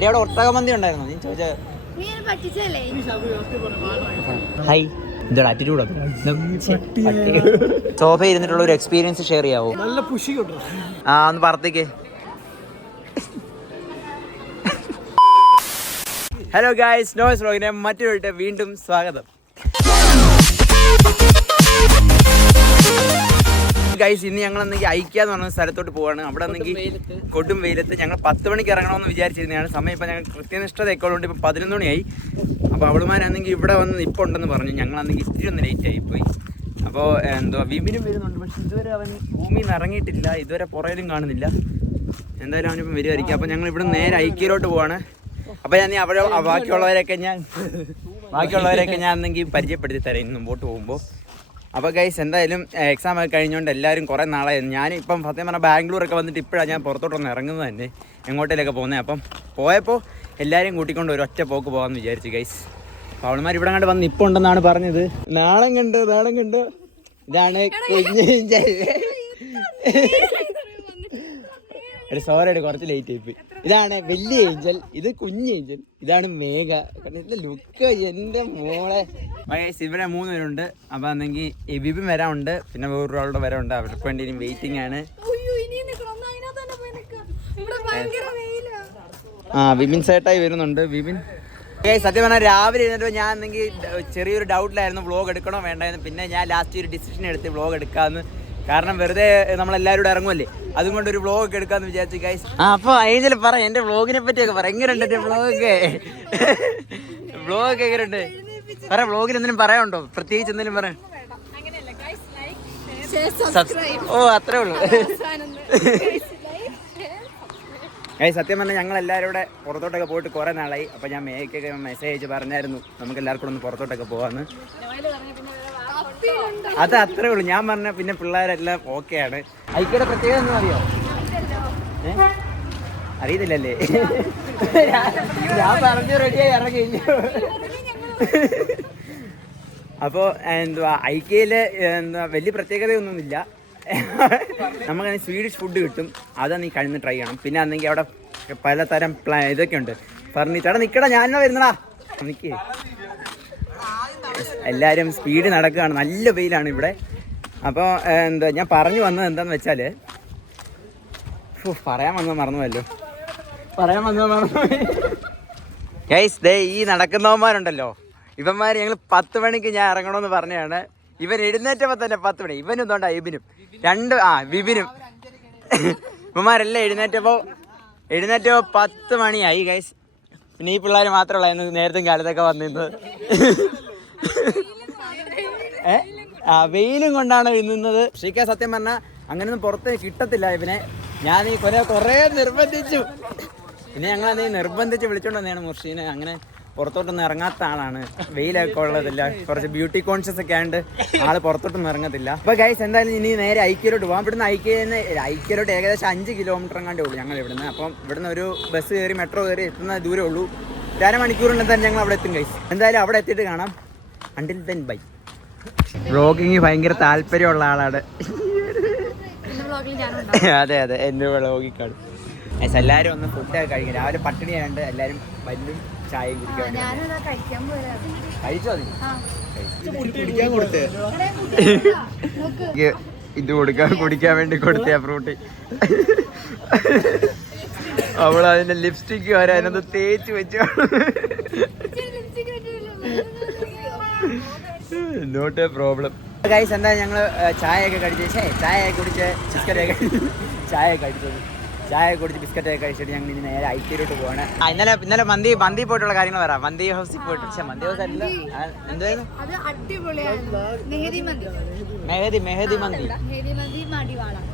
എടി അവിടെ ഒട്ടകമന്തി ഉണ്ടായിരുന്നു നീ ചോദിച്ച ഹൈ ഇതോടെ ആറ്റിറ്റ്യൂഡ് സോഫ ഇരുന്നിട്ടുള്ള ഒരു എക്സ്പീരിയൻസ് ഷെയർ ചെയ്യാവോ? നല്ല പുഷി ആ ഒന്ന് പറത്തേക്ക്. ഹലോ ഗായ്സ്, നോയ്സ് വ്ലോഗിനെ മറ്റൊരു വീണ്ടും സ്വാഗതം. ഗൈസ് ഇന്ന് ഞങ്ങൾ എന്തെങ്കിൽ ഐക്യാന്ന് പറഞ്ഞ സ്ഥലത്തോട്ട് പോവാണ്. അവിടെ എന്തെങ്കിൽ കൊടും വെയിലത്ത് ഞങ്ങൾ 10 മണിക്ക് ഇറങ്ങണമെന്ന് വിചാരിച്ചിരുന്നതാണ്. സമയം ഇപ്പം ഞങ്ങൾ കൃത്യനിഷ്ഠതയൊക്കെയുള്ളതുകൊണ്ട് ഇപ്പം 11 മണിയായി. അപ്പോൾ അവളുമാരാണെങ്കിൽ ഇവിടെ വന്ന് ഇപ്പോൾ ഉണ്ടെന്ന് പറഞ്ഞു. ഞങ്ങളാണെങ്കിൽ ഇത്തിരി ഒന്ന് ലേറ്റ് ആയിപ്പോയി. അപ്പോൾ എന്തുവാ വിപിനും വരുന്നുണ്ട്, പക്ഷെ ഇതുവരെ അവൻ ഭൂമിയിൽ നിന്ന് ഇറങ്ങിയിട്ടില്ല. ഇതുവരെ പുറയിലും കാണുന്നില്ല. എന്തായാലും അവനിപ്പം വരുമായിരിക്കും. അപ്പോൾ ഞങ്ങൾ ഇവിടെ നേരെ ഐക്യയിലോട്ട് പോവാണ്. അപ്പോൾ ഞാൻ അവിടെ ബാക്കിയുള്ളവരെയൊക്കെ ഞാൻ എന്തെങ്കിലും പരിചയപ്പെടുത്തി തരാം ഇന്ന് മുമ്പോട്ട് പോകുമ്പോൾ. അപ്പോൾ ഗൈസ് എന്തായാലും എക്സാം ഒക്കെ കഴിഞ്ഞുകൊണ്ട് എല്ലാവരും കുറേ നാളായിരുന്നു. ഞാനിപ്പം സത്യം പറഞ്ഞാൽ ബാംഗ്ലൂരൊക്കെ വന്നിട്ട് ഇപ്പോഴാണ് ഞാൻ പുറത്തോട്ടൊന്ന് ഇറങ്ങുന്നത് തന്നെ, എങ്ങോട്ടേലൊക്കെ പോകുന്നത്. അപ്പം പോയപ്പോൾ എല്ലാവരും കൂട്ടിക്കൊണ്ട് ഒരു ഒറ്റ പോക്ക് പോകാമെന്ന് വിചാരിച്ചു ഗൈസ്. അപ്പോൾ അവളുമാർ ഇവിടെ കണ്ട് വന്ന് ഇപ്പോൾ ഉണ്ടെന്നാണ് പറഞ്ഞത്. നാളം കണ്ടു ഇതാണ് ഒരു സോറി കുറച്ച് ലേറ്റ് ആയിപ്പോയി. ഇതാണ് വലിയ ഏഞ്ചൽ, ഇത് കുഞ്ഞ് ഏഞ്ചൽ, ഇതാണ് മേഘ. ലുക്ക് എൻ്റെ മോളെ. ഇവിടെ 3 പേരുണ്ട്. അപ്പോൾ എന്നെങ്കിൽ വിപിൻ വരാനുണ്ട്, പിന്നെ വേറൊരാളുടെ വരാനുണ്ട്. അവർക്ക് വേണ്ടി ഇനി വെയിറ്റിംഗ് ആണ്. വിപിൻ സേട്ടായി വരുന്നുണ്ട്. വിപിൻ സത്യം പറഞ്ഞാൽ രാവിലെ എഴുന്നേറ്റ് ഞാൻ എന്നെങ്കിൽ ചെറിയൊരു ഡൗട്ടിലായിരുന്നു വ്ളോഗ് എടുക്കണോ വേണ്ടായിരുന്നു. പിന്നെ ഞാൻ ലാസ്റ്റ് ഒരു ഡിസിഷൻ എടുത്ത് വ്ളോഗ് എടുക്കാമെന്ന്. കാരണം വെറുതെ നമ്മളെല്ലാവരും കൂടെ ഇറങ്ങുമല്ലേ, അതുകൊണ്ട് ഒരു വ്ളോഗ് ഒക്കെ എടുക്കാമെന്ന് വിചാരിച്ചു ഗൈസ്. അപ്പോൾ ഏഞ്ചൽ പറ, എൻ്റെ വ്ളോഗിനെ പറ്റിയൊക്കെ പറ. എങ്ങനെയുണ്ട് എൻ്റെ വ്ളോഗൊക്കെ എങ്ങനെയുണ്ട് പറ. വ്ളോഗിൽ എന്തെങ്കിലും പറയാനുണ്ടോ? പ്രത്യേകിച്ച് എന്തെങ്കിലും പറയാം? ഓ അത്രേ ഉള്ളൂ ഗൈസ്. സത്യം പറഞ്ഞാൽ ഞങ്ങൾ എല്ലാവരും കൂടെ പുറത്തോട്ടൊക്കെ പോയിട്ട് കുറേ നാളായി. അപ്പോൾ ഞാൻ മേഘയ്ക്കൊക്കെ മെസ്സേജ് അയച്ച് പറഞ്ഞായിരുന്നു നമുക്ക് എല്ലാവർക്കും ഒന്ന് പുറത്തോട്ടൊക്കെ പോകാമെന്ന്. അത് അത്രേ ഉള്ളൂ. ഞാൻ പറഞ്ഞ പിന്നെ പിള്ളേരെല്ലാം ഓക്കെയാണ്. ഐക്യയുടെ പ്രത്യേകത ഒന്നും അറിയോ? അറിയത്തില്ലല്ലേ? ഞാൻ പറഞ്ഞു റെഡിയായി ഇറങ്ങി. അപ്പോൾ എന്തുവാ ഐക്യയിൽ വലിയ പ്രത്യേകതയൊന്നുമില്ല. നമുക്കതിന് സ്വീഡിഷ് ഫുഡ് കിട്ടും, അതാണ് നീ കഴിഞ്ഞ് ട്രൈ ചെയ്യണം. പിന്നെ അന്നെങ്കിൽ അവിടെ പലതരം ഇതൊക്കെ ഉണ്ട്, ഫർണിച്ചർ. നിൽക്കടാ, ഞാനോ വരുന്നടാ, നിൽക്കേ. എല്ലാവരും സ്പീഡ് നടക്കുകയാണ്, നല്ല വെയിലാണ് ഇവിടെ. അപ്പോൾ ഞാൻ പറഞ്ഞു വന്നത് എന്താണെന്ന് വെച്ചാൽ, പറയാൻ വന്നത് മറന്നുവല്ലോ. ഗൈസ് ദേ ഈ നടക്കുന്നവന്മാരുണ്ടല്ലോ, ഇവന്മാർ ഞങ്ങൾ 10 മണിക്ക് ഞാൻ ഇറങ്ങണമെന്ന് പറഞ്ഞതാണ്. ഇവൻ എഴുന്നേറ്റപ്പോൾ തന്നെ 10 മണി. ഇവനും തോണ്ടാ ഇബിനും വിപിനും ഇവന്മാരെല്ലാം എഴുന്നേറ്റപ്പോൾ 10 മണിയായി ഗൈസ്. പിന്നെ ഈ പിള്ളേർ മാത്രമുള്ളായിരുന്നു നേരത്തെ കാലത്തൊക്കെ വന്നിരുന്നത്. വെയിലും കൊണ്ടാണ് നിന്നത്. ശ്രീക്ക സത്യം പറഞ്ഞാൽ അങ്ങനെയൊന്നും പുറത്ത് കിട്ടത്തില്ല ഇവനെ. ഞാൻ ഈ കുറേ നിർബന്ധിച്ചു. പിന്നെ ഞങ്ങളത് നിർബന്ധിച്ച് വിളിച്ചോണ്ട് വന്നതാണ് മുർഷീനെ. അങ്ങനെ പുറത്തോട്ടൊന്നും ഇറങ്ങാത്ത ആളാണ്, വെയിലൊക്കെ ഉള്ളതില്ല, കുറച്ച് ബ്യൂട്ടി കോൺഷ്യസ് ഒക്കെ ആയതുകൊണ്ട് ആള് പുറത്തോട്ടൊന്നും ഇറങ്ങത്തില്ല. അപ്പോൾ ഗൈസ് എന്തായാലും ഇനി നേരെ ഐക്യയിലോട്ട് പോകാം. ഇവിടുന്ന് ഐക്യയിലോട്ട് ഏകദേശം 5 കിലോമീറ്റർ എങ്ങാണ്ടേ ഉള്ളൂ ഞങ്ങൾ ഇവിടുന്ന്. അപ്പം ഇവിടുന്ന് ഒരു ബസ് കയറി മെട്രോ കയറി എത്തുന്ന ദൂരമേ ഉള്ളൂ. 1.5 മണിക്കൂറിന് തന്നെ ഞങ്ങൾ അവിടെ എത്തും ഗൈസ്. എന്തായാലും അവിടെ എത്തിയിട്ട് കാണാം. Until then bye. വ്ളോഗിങ് ഭയങ്കര താല്പര്യമുള്ള ആളാണ്. അതെ എൻ്റെ വ്ളോഗിൽ കാണും. എല്ലാവരും ഒന്ന് ഫുഡൊക്കെ കഴിക്കും. രാവിലെ പട്ടിണിയായതുകൊണ്ട് എല്ലാവരും വല്ലും ചായയും കുടിക്കാൻ. കഴിച്ചോ? ഇത് കുടിക്കാൻ വേണ്ടി കൊടുത്തേ ഫ്രൂട്ടി. അവൾ അതിന്റെ ലിപ്സ്റ്റിക്ക് വരെ അതിനൊന്ന് തേച്ച് വെച്ചു. Not A problem. ഗൈസ് എന്താ ഞങ്ങള് ചായയൊക്കെ കുടിച്ച് ബിസ്ക്കറ്റൊക്കെ കഴിച്ചിട്ട് ഞങ്ങൾ ഇനി നേരെ ഐക്യയിലോട്ട് പോവാണ്. ഇന്നലെ മന്തി പോയിട്ടുള്ള കാര്യങ്ങൾ പറയാം. മന്തി ഹൗസിൽ പോയിട്ട്, പക്ഷെ മന്തി ഹൗസ് അല്ല, എന്തായിരുന്നു മെഹദി മന്തി.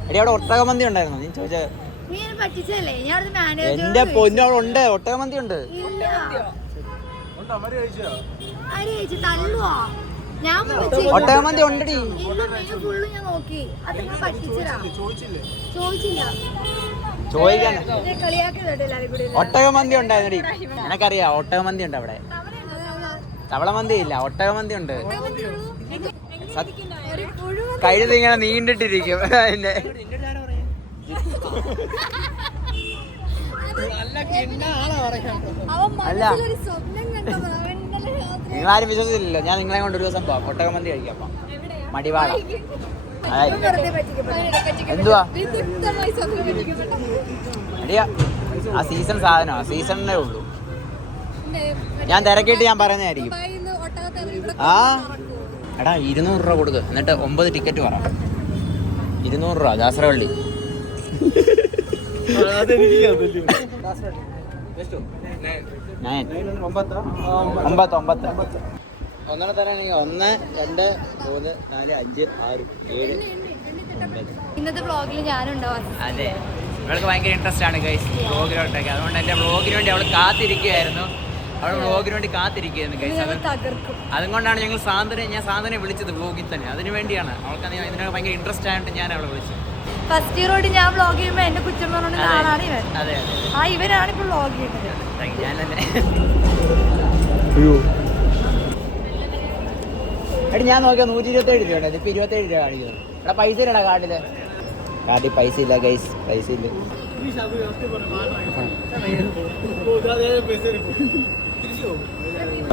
എടി അവിടെ ഒട്ടകമന്തി ഉണ്ടായിരുന്നു നീ ചോദിച്ച? എന്റെ പൊന്നോളുണ്ട്, ഒട്ടകമന്തി ഉണ്ട്. ഒട്ടകമന്തി ഉണ്ടടി. ചോദിക്കാൻ ഒട്ടകമന്തി ഉണ്ടായിരുന്നടി. എനക്കറിയാം ഒട്ടകമന്തി ഉണ്ട് അവിടെ. തവളമന്തി ഇല്ല, ഒട്ടകമന്തി ഉണ്ട്. കഴുതിങ്ങനെ നീണ്ടിട്ടിരിക്കും. അതിന്റെ അല്ല നിങ്ങളാരും വിശ്വസിച്ചില്ലല്ലോ. ഞാൻ നിങ്ങളെ കൊണ്ട് ഒരു ദിവസം പോവാം, ഒട്ടകമന്തി കഴിക്കാം. മടിവാള എന്തുവാ അടിയാ, ആ സീസൺ സാധനമാ, സീസണിനേ ഉള്ളൂ. ഞാൻ തിരക്കിയിട്ട് ഞാൻ പറയുന്നതായിരിക്കും. ആ എടാ 200 രൂപ കൊടുക്ക്, എന്നിട്ട് 9 ടിക്കറ്റ് പറ. 200 രൂപ ദാസരവള്ളി. ഒന്നര തരാണെങ്കിൽ 1 2 3 4 5 6 7 ഇന്നത്തെ വ്ളോഗിൽ ഞാനുണ്ടാവും. അതെ, അവൾക്ക് ഭയങ്കര ഇൻട്രസ്റ്റ് ആണ് ഗൈസ് വ്ളോഗിലോട്ടൊക്കെ. അതുകൊണ്ട് എൻ്റെ വ്ളോഗിന് വേണ്ടി അവൾ കാത്തിരിക്കുകയായിരുന്നു. അവൾ വ്ളോഗിന് വേണ്ടി കാത്തിരിക്കുകയായിരുന്നു ഗൈസ്. അതുകൊണ്ടാണ് ഞങ്ങൾ സാന്ത്വനെ വിളിച്ചത് വ്ളോഗിൽ തന്നെ. അതിന് വേണ്ടിയാണ് അവൾക്ക് ഇതിനൊക്കെ ഭയങ്കര ഇൻട്രസ്റ്റ് ആയിട്ട് ഞാൻ അവളെ വിളിച്ചത്. ഫസ്റ്റ് ഇയറോട് ഞാൻ വ്ളോഗ് ചെയ്യുമ്പോൾ എന്നെ കുറ്റം പറഞ്ഞുകൊണ്ട് ആളാണ് ഇവൻ. അതെ ആ ഇവരാണ് ഇപ്പോൾ വ്ളോഗ് ചെയ്യുന്നത്. ഞാൻ തന്നെ. എടി ഞാൻ നോക്കിയാൽ 127 രൂപ, ഇപ്പൊ 27 രൂപ കാണിക്കുന്നു. എടാ പൈസ ഇല്ലടാ കാർഡില്. കാർഡിൽ പൈസ ഇല്ല ഗൈസ്, പൈസ ഇല്ല.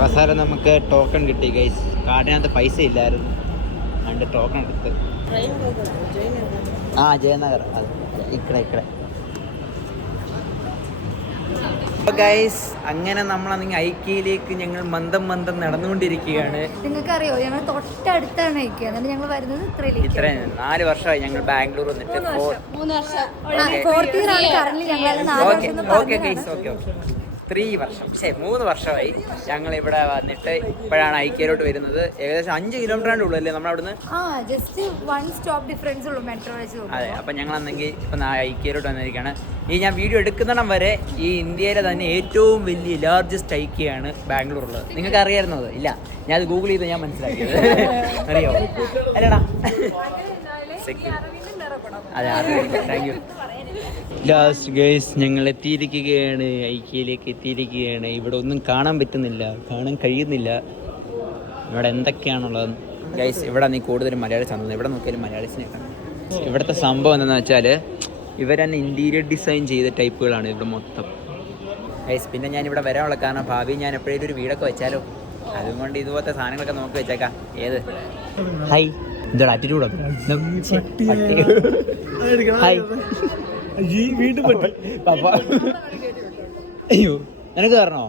അവസാനം നമുക്ക് ടോക്കൺ കിട്ടി ഗൈസ്. കാർഡിനകത്ത് പൈസ ഇല്ലായിരുന്നു, അതുകൊണ്ട് ടോക്കൺ എടുത്ത്. ആ ജയനഗർ, അതെ ഇക്കടെ. ഗൈസ് അങ്ങനെ നമ്മളാണെങ്കിൽ ഐക്യയിലേക്ക് ഞങ്ങൾ മന്ദം നടന്നുകൊണ്ടിരിക്കുകയാണ്. നിങ്ങൾക്കറിയോ ഞങ്ങൾ തൊട്ടടുത്താണ് ഐക്യ, എന്നിട്ട് ഞങ്ങൾ വരുന്നത് ഇത്രയും 4 വർഷമായി ഞങ്ങൾ ബാംഗ്ലൂർ വന്നിട്ട്. 3 വർഷം 3 വർഷമായി ഞങ്ങൾ ഇവിടെ വന്നിട്ട്. ഇപ്പോഴാണ് ഐക്യയിലോട്ട് വരുന്നത്. ഏകദേശം 5 കിലോമീറ്ററിൻ്റെ ഉള്ളൂ അല്ലേ നമ്മളവിടുന്ന്. അതെ, അപ്പം ഞങ്ങൾ അന്നെങ്കിൽ ഇപ്പം ഐക്യയിലോട്ട് വന്നിരിക്കുകയാണ്. ഈ ഞാൻ വീഡിയോ എടുക്കുന്നിടം വരെ ഈ ഇന്ത്യയിലെ തന്നെ ഏറ്റവും വലിയ ലാർജസ്റ്റ് ഐക്യയാണ് ബാംഗ്ലൂറുള്ളത്. നിങ്ങൾക്ക് അറിയായിരുന്നത് ഇല്ല, ഞാൻ അത് ഗൂഗിൾ ചെയ്ത് ഞാൻ മനസ്സിലാക്കിയത്. അറിയോ അല്ലടാ? അതെ, താങ്ക് യു. ലാസ്റ്റ് ഗൈസ് ഞങ്ങൾ എത്തിയിരിക്കുകയാണ്, ഐക്യയിലേക്ക് എത്തിയിരിക്കുകയാണ്. ഇവിടെ ഒന്നും കാണാൻ പറ്റുന്നില്ല, കാണാൻ കഴിയുന്നില്ല ഇവിടെ എന്തൊക്കെയാണുള്ളത്. ഗൈസ് ഇവിടെ നീ കൂടുതലും മലയാളീസ് ആണ്, ഇവിടെ നോക്കിയാലും മലയാളീസിനെ കാണാം. ഇവിടുത്തെ സംഭവം എന്താണെന്ന് വെച്ചാൽ ഇവർ തന്നെ ഇൻറ്റീരിയർ ഡിസൈൻ ചെയ്ത ടൈപ്പുകളാണ് ഇവിടെ മൊത്തം ഗൈസ്. പിന്നെ ഞാൻ ഇവിടെ വരാനുള്ള കാരണം ഭാവി ഞാൻ എപ്പോഴേലും ഒരു വീടൊക്കെ വെച്ചാലോ, അതുകൊണ്ട് ഇതുപോലത്തെ സാധനങ്ങളൊക്കെ നോക്കി വെച്ചേക്കാം. ഏത് ഹൈ ഇതോടെ ആറ്റിറ്റ്യൂഡ് ഹായ് അയ്യോ നിനക്ക് തരണോ?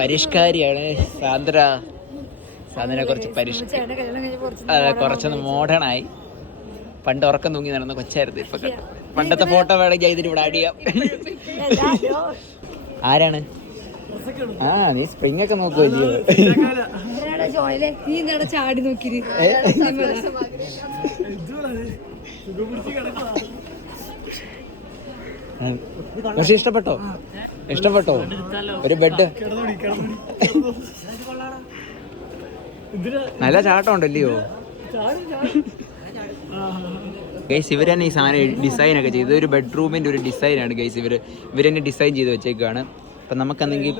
പരിഷ്കാരിയാണ് സാന്ദ്ര കുറച്ച് കുറച്ചൊന്ന് മോഡേണായി. പണ്ട് ഉറക്കം തൂങ്ങി നടന്ന കൊച്ചായിരുന്നു. ഇപ്പൊ പണ്ടത്തെ ഫോട്ടോ വേണമെങ്കിൽ ഇതിന് ഇവിടെ ആഡ് ചെയ്യാം. ആരാണ്? ആ നീ സ്പ്രിങ് ഒക്കെ നോക്കുമല്ലോ. പക്ഷെ ഇഷ്ടപ്പെട്ടോ ഒരു ബെഡ്? നല്ല ചാട്ടം ഉണ്ടല്ലയോ ഗൈസ്. ഇവർ തന്നെ ഈ സാധനം ഡിസൈൻ ഒക്കെ ചെയ്ത് ഒരു ബെഡ്റൂമിന്റെ ഒരു ഡിസൈനാണ് ഗൈസ്. ഇവർ തന്നെ ഡിസൈൻ ചെയ്ത് വെച്ചേക്കാണ്. അപ്പൊ നമുക്കെന്തെങ്കിൽ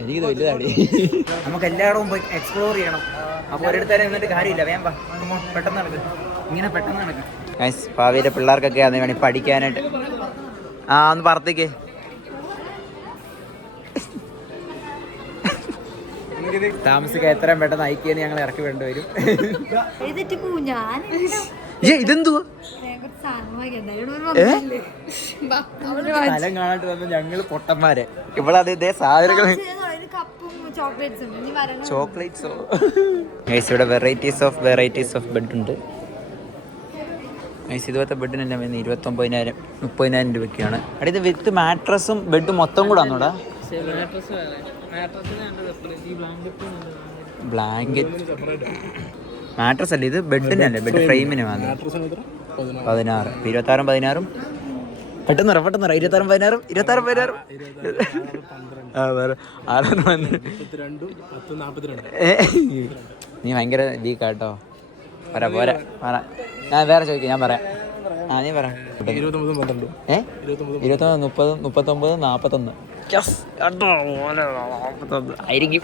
എനിക്ക് വലുതാടി. നമുക്ക് എല്ലായിടവും പോയി എക്സ്പ്ലോർ ചെയ്യണം. അപ്പൊ ഒരിടത്തേരെ നിന്നിട്ട് കാര്യമില്ല. വേമ്പ പെട്ടെന്ന് നടക്കും, ഇങ്ങനെ പെട്ടെന്ന് നടക്കും ഗൈസ്. ഭാവിയിലെ പിള്ളേർക്കൊക്കെ അന്ന് വേണം പഠിക്കാനായിട്ട്. ആ ഒന്ന് പറത്തേക്ക്. താമസിക്കാൻ എത്രയും പെട്ടെന്ന് അയക്കിയാൽ ഞങ്ങൾ ഇറക്കി വേണ്ടിവരും. ഇതെന്തുവാ സ്ഥലം കാണാണ്ട് വന്ന് ഞങ്ങള് പൊട്ടന്മാരെ. ഇവിടെ ഇതേ സാധനങ്ങൾ ചോക്ലേറ്റ്സോ ഗൈസ്. ഇവിടെ വെറൈറ്റീസ് ഓഫ് ബെഡ് ഉണ്ട് ഗൈസ്. ഇതുപോലത്തെ ബെഡിനെല്ലാം വരുന്നത് 29,000-30,000 രൂപയ്ക്കാണ്. അവിടെ ഇത് വിത്ത് മാട്രസും ബെഡും മൊത്തം കൂടെ ആണോടാ? ബ്ലാങ്കറ്റ് മാട്രസ് അല്ലേ ഇത്? ബെഡിനല്ലേ, ബെഡ് ഫ്രെയിമിന് വന്നു 16. 26-16 പെട്ടെന്ന് 26-16 നീ ഭയങ്കര വീക്കാട്ടോ. പോരാ ഞാൻ വേറെ ചോദിക്കാം, ഞാൻ പറയാം. നീ പറ. 29, 30, 39, 41 ആയിരിക്കും.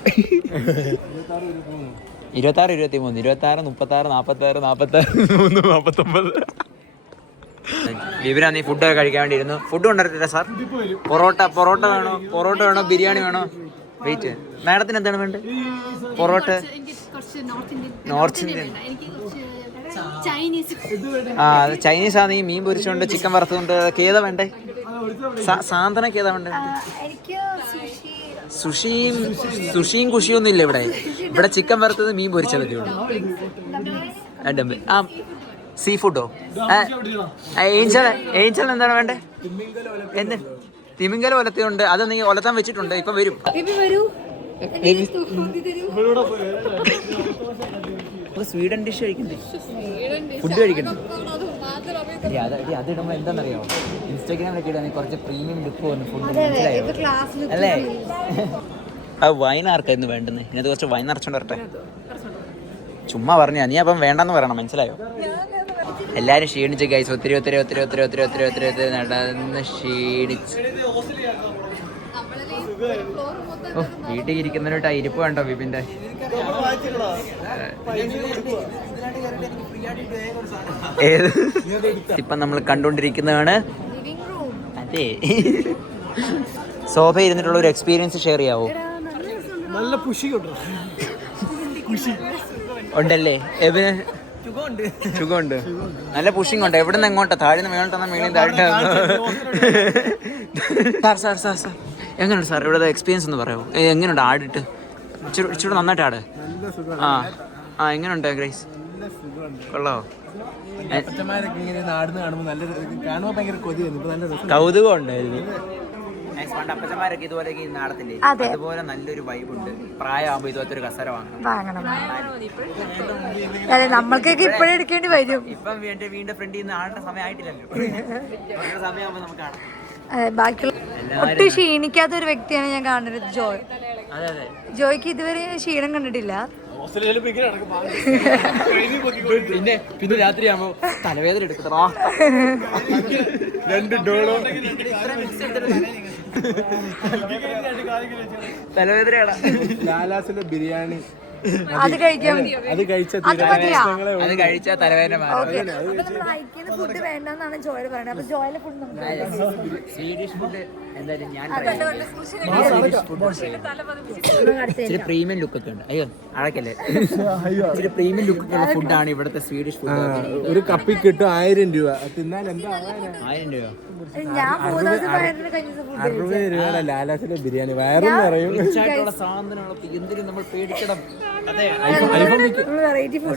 26, 23, 26, 36, 46, 46, 49. വിവരാ നീ ഫുഡൊക്കെ കഴിക്കാൻ വേണ്ടി ഇരുന്നു. Food കൊണ്ടുവരത്തില്ല sir? പൊറോട്ട വേണോ ബിരിയാണി വേണോ? വെയിറ്റ്, മാഡത്തിന് എന്താണ് വേണ്ടത്? Parotta, north Indian. അത് ചൈനീസ് ആണ്. ഈ മീൻ പൊരിച്ചുകൊണ്ട് ചിക്കൻ വറുത്തുകൊണ്ട് ഏതാ വേണ്ടേ? സാന്ത്വനക്ക് ഏതാ വേണ്ടേ? സുഷിയും കുഷിയൊന്നും ഇല്ല ഇവിടെ. ഇവിടെ ചിക്കൻ വറുത്തത്, മീൻ പൊരിച്ചതൊക്കെ ഉണ്ട്. ആ, സീ ഫുഡോ? ഏഞ്ചൽ എന്താണ് വേണ്ടേ? എന്ത്? തിമിങ്കല ഒലത്തിയുണ്ട്. അത് നീ ഒലത്താൻ വെച്ചിട്ടുണ്ട്, ഇപ്പൊ വരും. സ്വീഡൻ ഡിഷ് കഴിക്കണ്ടേ? ഫുഡ് കഴിക്കണ്ടേ? അതിടുമ്പോ എന്താണെന്നറിയാമോ? ഇൻസ്റ്റാഗ്രാമിലൊക്കെ ഇടാൻ കുറച്ച് പ്രീമിയം ലുക്ക് വന്നു ഫുഡ്, മനസ്സിലായോ അല്ലേ? ആ വൈൻ ആർക്കായിരുന്നു വേണ്ടുന്നത്? ഇതിനകത്ത് കുറച്ച് വൈൻ നിറച്ചോണ്ട് വരട്ടെ. ചുമ്മാ പറഞ്ഞാ നീ അപ്പം വേണ്ടെന്ന് പറയണം, മനസ്സിലായോ? എല്ലാരും ക്ഷീണിച്ച് ഗൈസ്, ഒത്തിരി നടന്ന് ക്ഷീണിച്ച്. ഓ, വീട്ടിൽ ഇരിക്കുന്നതിനോട്ട് ഇരിപ്പ് കണ്ടോ വിപിന്റെ? ഏത്? ഇപ്പം നമ്മൾ കണ്ടുകൊണ്ടിരിക്കുന്നതാണ്. അതെ, സോഫ ഇരുന്നിട്ടുള്ള ഒരു എക്സ്പീരിയൻസ് ഷെയർ ചെയ്യാവോ? നല്ല പുഷി ഉണ്ടല്ലേ? സുഖമുണ്ട്, നല്ല പുഷിങ് ഉണ്ട്. എവിടെ നിന്ന് എങ്ങോട്ടാ? താഴ്ന്ന് മേളോട്ടാ, മേളിൽ താഴ്ത്താ? സാർ എങ്ങനെയുണ്ട് സാർ ഇവിടെ എക്സ്പീരിയൻസ് ഒന്ന് പറയാമോ? എങ്ങനെയുണ്ട് ആടിട്ട്? ഇച്ചിരി നന്നായിട്ട് ആട്. ആ എങ്ങനെയുണ്ട് ഗ്രേസ്? കൊള്ളാവോ? കൗതുകം ഉണ്ടായിരുന്നു. പണ്ട് അപ്പച്ചന്മാരൊക്കെ ഇതുപോലെ നാടത്തില്ലേ, അതുപോലെ നല്ലൊരു വൈബുണ്ട്. പ്രായമാകുമ്പോ ഇതുപോലത്തെ ഒരു കസര വാങ്ങണം. നമ്മൾക്കൊക്കെ ഇപ്പോഴേ എടുക്കേണ്ടി വരും. ഇപ്പം എന്റെ വീടിന്റെ ഫ്രണ്ടിൽ നിന്ന് ആളുടെ സമയം ആയിട്ടില്ലല്ലോ. സമയമാകുമ്പോ നമുക്ക് കാണാം. ബാക്കിയുള്ള ഒട്ടും ക്ഷീണിക്കാത്ത ഒരു വ്യക്തിയാണ് ഞാൻ കാണുന്നത്, ജോയ്. ജോയ്ക്ക് ഇതുവരെ ക്ഷീണം കണ്ടിട്ടില്ല. പിന്നെ രാത്രിയാകുമ്പോ തലവേദന എടുക്കട്ടാ. തലവേദനയാണ്. ലാലാസിന്റെ ബിരിയാണി അത് കഴിക്കാൻ കഴിച്ചാൽ തലവേദന മാറും. ഫുഡ് വേണ്ടെന്നാണ് ജോയ് പറയുന്നത്. അപ്പൊ ജോയിലെ ഫുഡ് സ്വീഡിഷ് ഫുഡ് എന്തായാലും ഞാൻ ഇച്ചിരി പ്രീമിയം ലുക്ക് ഒക്കെ ഉണ്ട്. അയ്യോ അഴക്കല്ലേ, ഇച്ചിരി പ്രീമിയം ലുക്ക് ഉള്ള ഫുഡാണ് ഇവിടുത്തെ സ്വീഡിഷ് ഫുഡ്. ഒരു കപ്പിൽ കിട്ടും 1000 രൂപ. തിന്നാൽ എന്താ 1000 രൂപ? ഞാൻ 60 രൂപയുടെ ലാലാസിലെ ബിരിയാണി വയറും നിറയും. സാധനങ്ങളൊക്കെ എന്തിനും നമ്മൾ പേടിക്കണം.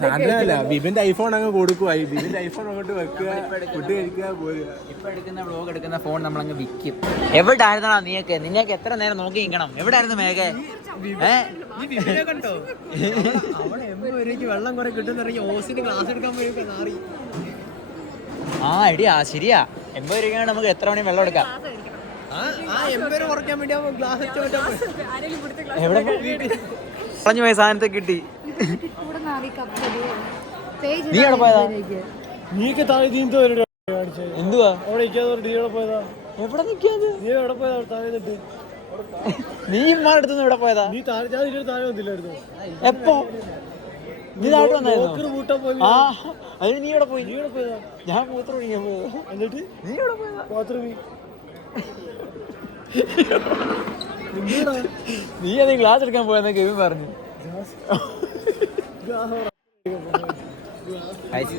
സാധനമല്ല, ബിബിന്റെ ഐഫോൺ അങ്ങ് കൊടുക്കുവായി. ബിബിന്റെ ഐഫോൺ അങ്ങോട്ട് വെക്കുക, ഫുഡ് കഴിക്കുക, പോരുക. ഇപ്പൊ എടുക്കുന്ന വ്ലോഗ് എടുക്കുന്ന ഫോൺ നമ്മളങ്ങ് വിൽക്കും. എവിടെ ആയിരുന്നാ നീയൊക്കെ? നിന്നെയൊക്കെ എത്ര നേരം നോക്കി നിൽക്കണം? എവിടെ ആയിരുന്നു മേഘ? വെള്ളം കുറെ കിട്ടുന്ന ഓസിന് ക്ലാസ് എടുക്കാൻ പോയി. ആ എടി, ആ ശരിയാ. 80 രൂപയാണ് നമുക്ക് എത്ര മണി വെള്ളം എടുക്കാം. എവിടെ പറഞ്ഞു പോയ സാധനത്തെ കിട്ടി. നീ എവിടെ പോയതാ? എന്തുവാ എവിടെ നിക്കാത്? നീ ഇമ്മാടുത്തുനിന്ന് എവിടെ പോയതാ? എപ്പോ? നീ നാട്ടിൽ വന്നായിരുന്നു? ആ, അതിന് നീ എവിടെ പോയി? ഞാൻ മൂത്രം ഒഴിക്കാൻ പോയതാ. എന്നിട്ട് നീ എവിടെ പോയതാ? നീ അത് ക്ലാസ് എടുക്കാൻ പോയെന്ന് കെവിൻ പറഞ്ഞു.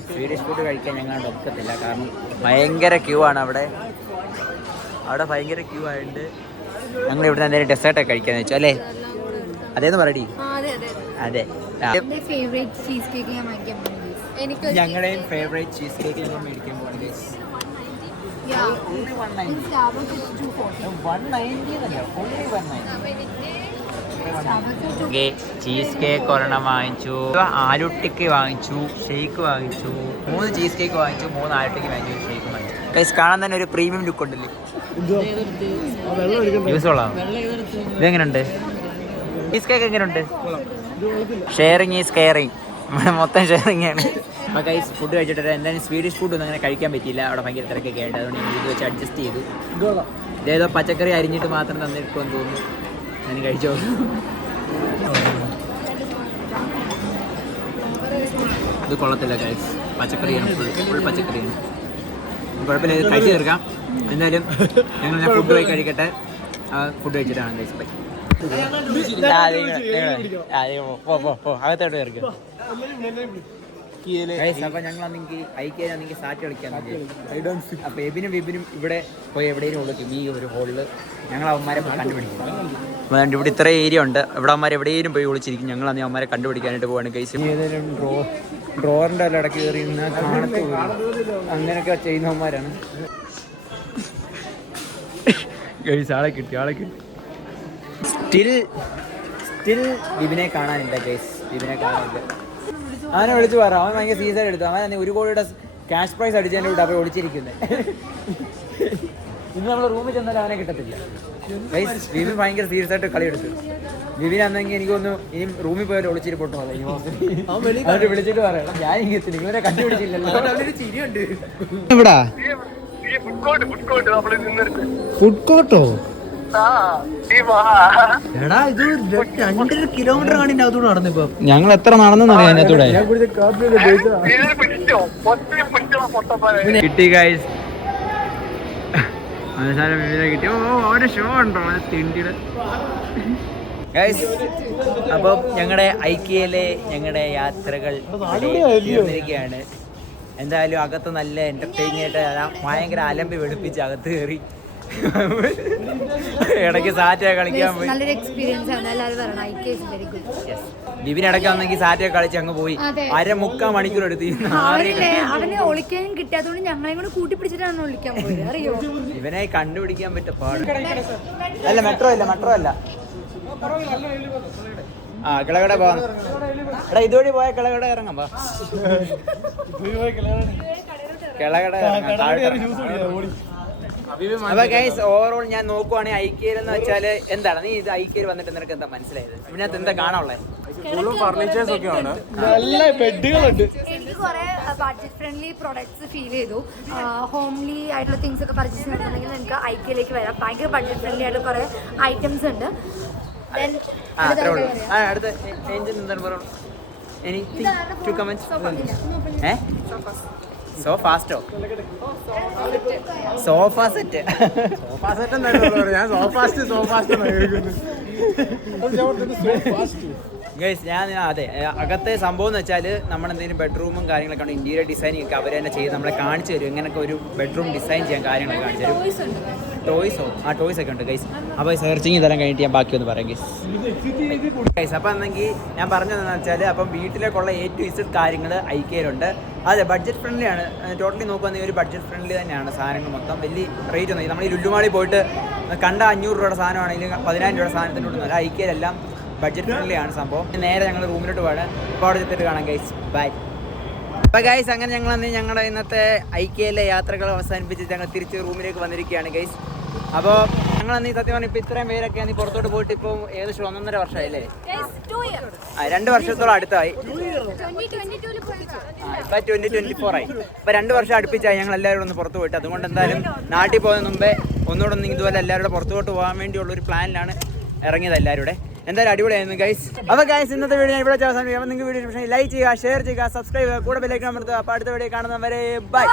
സ്വീഡിഷ് ഫുഡ് കഴിക്കാൻ ഞങ്ങളുടെ ഒക്കത്തില്ല, കാരണം ഭയങ്കര ക്യൂ ആണ് അവിടെ. ഭയങ്കര ക്യൂ ആയിട്ട് ഞങ്ങൾ ഇവിടെ എന്തെങ്കിലും ഡെസേർട്ടൊക്കെ കഴിക്കാന്ന് വെച്ചു അല്ലേ? അതേന്ന് പറയടി. അതെ, ഞങ്ങളുടെയും ഫേവറേറ്റ് ചീസ് കേക്ക് ഞങ്ങൾ മേടിക്കാൻ പോകുന്നത്. ചീസ് കേക്ക് ഒരെണ്ണം വാങ്ങിച്ചു, ആലുട്ടിക്ക് വാങ്ങിച്ചു, ഷേക്ക് വാങ്ങിച്ചു, 3 ചീസ് കേക്ക് വാങ്ങിച്ചു, 3 ആലുട്ടിക്ക് വാങ്ങിച്ചു, ഷേക്ക് വാങ്ങിച്ചു. കാണാൻ തന്നെ ഒരു പ്രീമിയം ലുക്ക് ഉണ്ടല്ലേ? യൂസ്ഫുള്ളാണ്. ഇതെങ്ങനെയുണ്ട്? ചീസ് കേക്ക് എങ്ങനെയുണ്ട്? Sharing is caring. മൊത്തം ഷെയറിങ് ആണ്. അപ്പോൾ ഗൈസ് ഫുഡ് കഴിച്ചിട്ട് എന്തായാലും സ്വീഡിഷ് ഫുഡ് ഒന്നും അങ്ങനെ കഴിക്കാൻ പറ്റിയില്ല. അവിടെ ഭയങ്കര തിരക്കൊക്കെ ആയിട്ട്, അതുകൊണ്ട് ഞാൻ ഇത് വെച്ച് അഡ്ജസ്റ്റ് ചെയ്തു. ഇതേതോ പച്ചക്കറി അരിഞ്ഞിട്ട് മാത്രം തന്നിരിക്കുമെന്ന് തോന്നുന്നു. ഞാൻ കഴിച്ചോ. ഇത് കൊള്ളത്തില്ല ഗൈസ്, പച്ചക്കറിയാണ്, ഫുൾ പച്ചക്കറിയാണ്. കുഴപ്പമില്ല, ഇത് കഴിച്ച് തീർക്കാം. എന്തായാലും ഞങ്ങൾ ഫുഡ് പോയി കഴിക്കട്ടെ. ഫുഡ് കഴിച്ചിട്ടാണ് ഗൈസ്. ബൈ. അകത്തോട്ട് കയറിക്കും. അപ്പൊ ഞങ്ങളാണെങ്കിൽ ഐക്യാണെങ്കിൽ സാറ്റ് കളിക്കാൻ. അപ്പൊ എബിനും വിബിനും ഇവിടെ പോയി എവിടെയും വിളിക്കും ഈ ഒരു ഹോളില്. ഞങ്ങൾ അവന്മാരെ കണ്ടുപിടിക്കും. അതുകൊണ്ട് ഇവിടെ ഇത്ര ഏരിയ ഉണ്ട്, ഇവിടെ അവന്മാർ എവിടെയും പോയി വിളിച്ചിരിക്കും. ഞങ്ങൾ അന്ന് അവന്മാരെ കണ്ടുപിടിക്കാനായിട്ട് പോവാണ് ഗൈസ്. ഏതെങ്കിലും ഡ്രോറിന്റെ എല്ലാം ഇടയ്ക്ക് കയറി കാണത്ത് അങ്ങനെയൊക്കെ ചെയ്യുന്നവന്മാരാണ് ഗൈസ്. ആളെ കിട്ടി. സ്റ്റിൽ വിപിനെ കാണാനില്ല ഗൈസ്, വിപിനെ കാണാനില്ല. അവനെ വിളിച്ചു പറ, അവൻ ഭയങ്കര സീസൺ എടുത്തു. അവൻ $1 കോടിയുടെ ക്യാഷ് പ്രൈസ് അടിച്ചതിൻ്റെ കൂടെ അപ്പോൾ ഒളിച്ചിരിക്കുന്നത്. ഇന്ന് നമ്മൾ റൂമിൽ ചെന്നാലും അവനെ കിട്ടത്തില്ല ഗൈസ്. വിപിൻ ഭയങ്കര സീരിയസ് ആയിട്ട് കളി എടുത്തു. വിപിൻ അന്നെങ്കിൽ എനിക്കൊന്ന് ഇനി റൂമിൽ പോയാലും ഒളിച്ചിരിപ്പോട്ട് പോലെ അവര് വിളിച്ചിട്ട് പറയണം, ഞാൻ ഇങ്ങെത്തില്ല, ഇവരെ കണ്ടുപിടിച്ചില്ലല്ലോ. എവിടാ ഫുഡ് കോർട്ടോ? എടാ ഇത് 2.5 കിലോമീറ്റർ കാണിന്റെ അകത്തൂടെ നടന്നിപ്പോ. ഞങ്ങൾ എത്ര നടന്നെന്നറിയാം അതിനകത്തൂടെ. കിട്ടി ഗൈസ്, അവസാനം വിവിനെ കിട്ടി. ഓരോ ഷോ ഉണ്ടോ തിണ്ടിയുടെ ഗൈസ്. അപ്പം ഞങ്ങളുടെ ഐക്യയിലെ ഞങ്ങളുടെ യാത്രകൾ തീർന്നിരിക്കുകയാണ്. എന്തായാലും അകത്ത് നല്ല എന്റർടൈനിങ് ആയിട്ട് ഭയങ്കര അലമ്പി വെളുപ്പിച്ച് അകത്ത് കയറി ഇടയ്ക്ക് സാറ്റൊക്കെ കളിക്കാൻ പോയി. നല്ലൊരു എക്സ്പീരിയൻസ് ആണ്, എല്ലാവരും പറയണം. ഐക്യ ഈസ് വെരി ഗുഡ്. ബിബിൻ ഇടയ്ക്ക് വന്നെങ്കിൽ സാറ്റൊക്കെ കളിച്ച് അങ്ങ് പോയി. 1.25 മണിക്കൂർ എടുത്ത് അവന് ഒളിക്കാനും കിട്ടാത്തതുകൊണ്ട് ഞങ്ങളെയും കൂടെ കൂട്ടിപ്പിടിച്ചിട്ടാണ് ഒളിക്കാൻ പോയത്, അറിയോ? ഇവനെ കണ്ടുപിടിക്കാൻ പറ്റ പാട്. അല്ല മെട്രോ അല്ല. ആ കിളകട പോവാം. എടാ ഇതുവഴി പോയ കിളകട ഇറങ്ങാം. കിളകട അപ്പൊ ഗൈസ് ഓവറോൾ ഞാൻ നോക്കുവാണെങ്കിൽ ഐക്യയിൽ എന്ന് വെച്ചാല് എന്താണ്, നീ ഇത് ഐക്യയിൽ വന്നിട്ട് നിനക്ക് എന്താ മനസ്സിലായത്? ഇതിനകത്ത് എന്താ കാണാനുള്ളത്? ഫർണിച്ചേഴ്സ് ഒക്കെ ആണ്, നല്ല ബെഡുകളുണ്ട്. എനിക്ക് കുറെ ബഡ്ജറ്റ് ഫ്രണ്ട്ലി പ്രൊഡക്ട്സ് ഫീൽ ചെയ്തു. ഹോംലി ആയിട്ടുള്ള തിങ്സ് ഒക്കെ പർച്ചേസ് ചെയ്യണമെന്നുണ്ടെങ്കിൽ നിങ്ങൾക്ക് ഐക്യയിലേക്ക് വരാം. ഭയങ്കര ബഡ്ജറ്റ് ഫ്രണ്ട്ലി ആയിട്ട് കുറെ ഐറ്റംസ് ഉണ്ട്. അടുത്ത എന്താണ് പറയുന്നത്? Anything to comments? Sofa set. ഞാൻ അതെ അകത്തെ സംഭവം എന്ന് വെച്ചാൽ നമ്മളെന്തെങ്കിലും ബെഡ്റൂമും കാര്യങ്ങളൊക്കെ ഉണ്ട്, ഇന്റീരിയർ ഡിസൈനിങ് ഒക്കെ അവർ തന്നെ ചെയ്ത് നമ്മളെ കാണിച്ചു തരും. ഇങ്ങനെയൊക്കെ ഒരു ബെഡ്റൂം ഡിസൈൻ ചെയ്യാൻ കാര്യങ്ങളൊക്കെ കാണിച്ചു തരും. ടോയ്സ് ഒക്കെ ഉണ്ട് ഗൈസ്. അപ്പോൾ സെർച്ചിങ് ഇതെല്ലാം കഴിഞ്ഞിട്ട് ഞാൻ ബാക്കി ഒന്ന് പറയാം ഗൈസ്. അപ്പോൾ എന്നെങ്കിൽ ഞാൻ പറഞ്ഞതെന്ന് വെച്ചാൽ അപ്പം വീട്ടിലേക്കുള്ള A to Z കാര്യങ്ങൾ ഐക്യയിലുണ്ട്. അതെ ബഡ്ജറ്റ് ഫ്രണ്ട്ലി ആണ്. ടോട്ടലി നോക്കുകയാണെങ്കിൽ ഒരു ബഡ്ജറ്റ് ഫ്രണ്ട്ലി തന്നെയാണ് സാധനങ്ങൾ മൊത്തം. വലിയ റേറ്റ് ഒന്നും നമ്മൾ ഈ ലുലുമാളി പോയിട്ട് കണ്ട 500 രൂപയുടെ സാധനമാണെങ്കിലും 10,000 രൂപയുടെ സാധനത്തിൻ്റെ ഉണ്ടെന്നല്ല. ഐക്യയിലെല്ലാം ബഡ്ജറ്റ് ഫ്രണ്ട്ലി ആണ് സംഭവം. നേരെ ഞങ്ങൾ റൂമിലോട്ട് പോകാൻ ഇപ്പോൾ അവിടെ ചെത്തിട്ട് കാണാം ഗൈസ്. ബൈ. അപ്പോൾ ഗൈസ് അങ്ങനെ ഞങ്ങളുടെ ഇന്നത്തെ ഐക്യയിലെ യാത്രകൾ അവസാനിപ്പിച്ച് ഞങ്ങൾ തിരിച്ച് റൂമിലേക്ക് വന്നിരിക്കുകയാണ് ഗൈസ്. അപ്പോൾ ഞങ്ങളന്ന് സത്യം പറഞ്ഞാൽ ഇപ്പോൾ ഇത്രയും പേരൊക്കെ നീ പുറത്തോട്ട് പോയിട്ട് ഇപ്പോൾ ഏകദേശം 1.5 വർഷമായില്ലേ? 2 വർഷത്തോളം അടുത്തായി. ഇപ്പം 2024 ആയി. ഇപ്പം 2 വർഷം അടുപ്പിച്ചായി ഞങ്ങൾ എല്ലാവരും ഒന്ന് പുറത്ത് പോയിട്ട്. അതുകൊണ്ട് എന്തായാലും നാട്ടിൽ പോകുന്നതിന് മുമ്പേ ഒന്നുകൂടെ ഇതുപോലെ എല്ലാവരുടെ പുറത്തോട്ട് പോകാൻ വേണ്ടിയുള്ളൊരു പ്ലാനിലാണ് ഇറങ്ങിയത് എല്ലാവരുടെ. എന്തായാലും അടിപൊളിയായിരുന്നു ഗൈസ്. അപ്പോൾ ഗൈസ് ഇന്നത്തെ വീഡിയോ ഞാൻ ഇവിടെ അവസാനിപ്പിക്കാം. അപ്പോൾ നിങ്ങൾക്ക് വീഡിയോ ഇഷ്ടമായി ലൈക്ക് ചെയ്യുക, ഷെയർ ചെയ്യുക, സബ്സ്ക്രൈബ് ചെയ്യുക, കൂടെ ബെല്ലൈക്കൺ അമർത്തുക. അപ്പോൾ അടുത്ത വീഡിയോ കാണുന്നവരെ ബൈ.